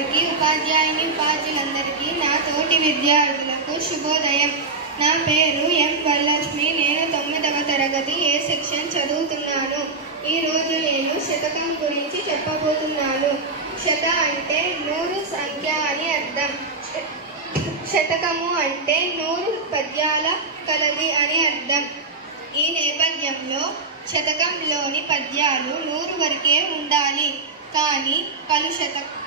గారికి, ఉపాధ్యాయుని ఉపాధ్యులందరికీ, నా తోటి విద్యార్థులకు శుభోదయం. నా పేరు ఎం వరలక్ష్మి. నేను 9వ తరగతి ఏ సెక్షన్ చదువుతున్నాను. ఈరోజు నేను శతకం గురించి చెప్పబోతున్నాను. శత అంటే 100 సంఖ్య అని అర్థం. శతకము అంటే 100 పద్యాల కలది అని అర్థం. ఈ నేపథ్యంలో శతకంలోని పద్యాలు 100 వరకే ఉండాలి. కానీ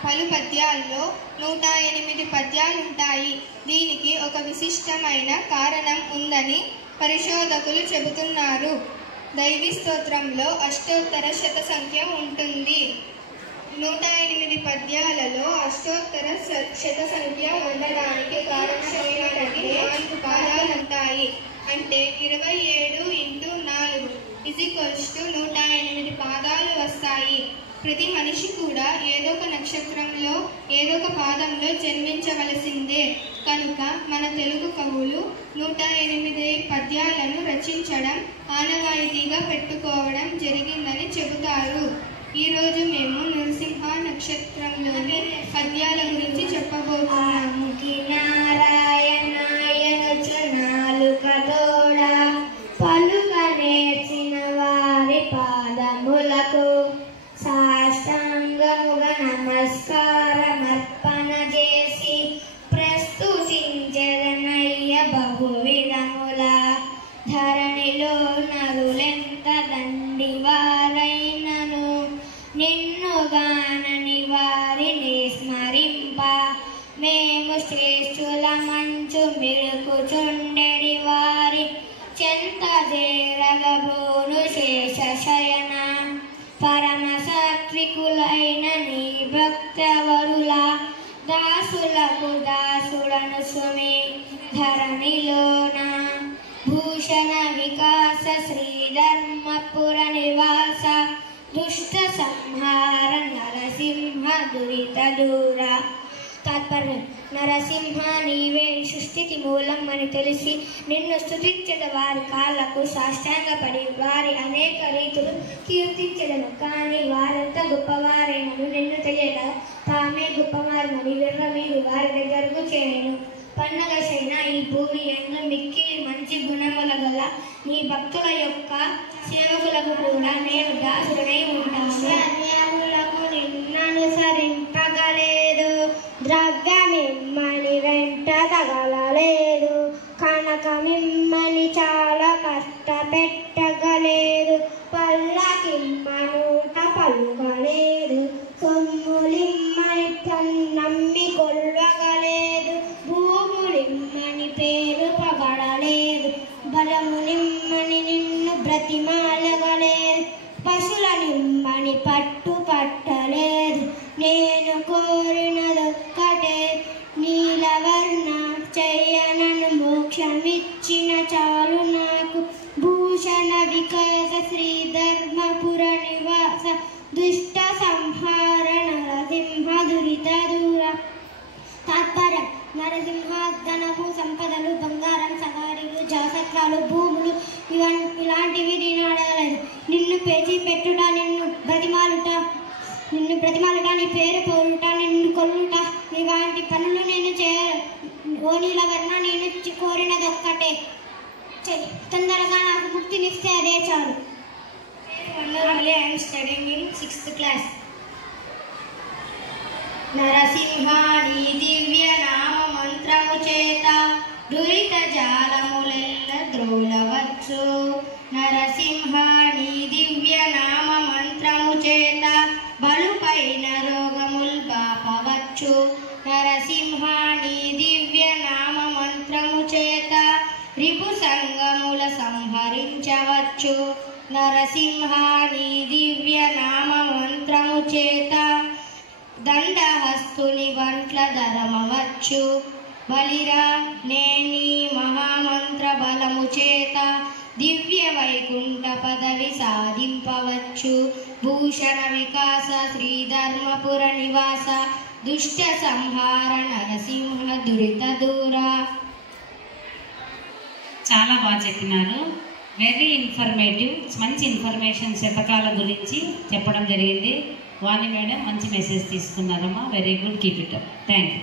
పలు పద్యాల్లో 108 పద్యాలుంటాయి. దీనికి ఒక విశిష్టమైన కారణం ఉందని పరిశోధకులు చెబుతున్నారు. దైవీ స్తోత్రంలో అష్టోత్తర శత సంఖ్య ఉంటుంది. 108 పద్యాలలో అష్టోత్తర శత సంఖ్య ఉండడానికి కారణమైనటువంటి 4 పాదాలుంటాయి. అంటే 27 × 4 = 108 పాదాలు వస్తాయి. ప్రతి మనిషి కూడా ఏదో ఒక నక్షత్రంలో ఏదో ఒక పాదంలో జన్మించవలసిందే. కనుక మన తెలుగు కవులు 108 పద్యాలను రచించడం ఆనవాయితీగా పెట్టుకోవడం జరిగిందని చెబుతారు. ఈరోజు మేము నరసింహ నక్షత్రంలోని పద్యాల గురించి చెప్పబోతున్నాము. పలుక నేర్చిన వారి పాదములకు సాష్టాంగముగా నమస్కారమర్పణ చేసి ప్రస్తుతించెదనయ్య బహువిధముల. ధరణిలో నరులెంత దండివారైనను నిన్నుగానని వారిని స్మరింప మేము శ్రేష్ఠుల మంచు మిరుకుచుండెడి వారి చెంత చేరగబోను శేష శయన. పరమ సాత్వికులైన నీ భక్తవరుల దాసులకు దాసుడను సుమి ధరణిలోన. భూషణ వికాస శ్రీధర్మపుర నివాస దుష్ట సంహార నరసింహ దురిత దూర. తాత్పర్యం: నరసింహ నీవే సృష్టికి మూలం అని తెలిసి నిన్ను స్తుతించద వారి కాళ్లకు సాష్టాంగపడి వారి అనేక రీతులు కీర్తించదను. కానీ వారంతా గొప్పవారైనను నిన్ను తెలియక తామే గొప్పవారని విర్రవీగు వారి దగ్గరకు చేరెను. పన్నగసైన ఈ భూమి ఎందు మిక్కిలి మంచి గుణముల గల నీ భక్తుల యొక్క సేవకులకు కూడా నేను దాసుడనై ఉంటాను. అన్యాయులకు నిన్ననుసరింపగలేదు, ద్రవ్యమిమ్మని వెంట తగలలేదు, కనకమిమ్మని చాలా కష్టపెట్టగలేదు, పల్లకిమ్మనూట పలుగలేదు, సొమ్ములిమ్మని నమ్మి కొల్వగలేదు, భూములిమ్మని పేరు పగడలేదు, బలమునిమ్మని నిన్ను బ్రతిమాలగలేదు, పశులనిమ్మని పట్టు పట్టలేదు. నేను కోరినదొక్కటే నీలవర్ణ చెయ్యనను మోక్షమిచ్చిన చాలు నాకు. భూషణ వికాస శ్రీధర్మపుర నివాస దుష్ట సంహార నరసింహ దురిత దూర. తాత్పర్యం: నరసింహ ధనము, సంపదలు, బంగారం, సవారీలు, జాసత్వాలు, భూములు ఇలాంటివి నేను అడగలేదు. నిన్ను పేచి పెట్టుట, నిన్ను బ్రతిమాలుట, నీ పేరు పోరుట, నిన్ను కొల్లుట ఇలాంటి పనులు నేను ఓనీల వలన నేను కోరినదొక్కటే. తొందరగా నాకు ముక్తినిస్తే అదే చాలు. I'm studying in 6th class. Narasimha నీ దివ్య నామ మంత్రము చేత దురిత జాలములెల్ల ద్రోలవచ్చు. నరసింహ నీ దివ్య నామ మంత్రము చేత బలుపైన రోగముల్ బాపవచ్చు. నరసింహ నీ దివ్య నామ మంత్రము చేత రిపు సంగముల సంహరించవచ్చు. నరసింహ నీ దివ్య నామ మంత్రము చేత దండహస్తుని వంట్ల ధరమవచ్చు. బలిరా నేని మహామంత్ర బలము చేత దివ్య వైకుంఠ పదవి సాధింపవచ్చు. భూషణ వికాస శ్రీధర్మపుర నివాస దుష్ట సంహార నరసింహ దురిత దూర. చాలా బాగా చెప్పినారు. వెరీ ఇన్ఫర్మేటివ్, మంచి ఇన్ఫర్మేషన్ శతకాల గురించి చెప్పడం జరిగింది. వాణి మేడం మంచి మెసేజ్ తీసుకున్నారమ్మా. Very good, keep it up. Thank you.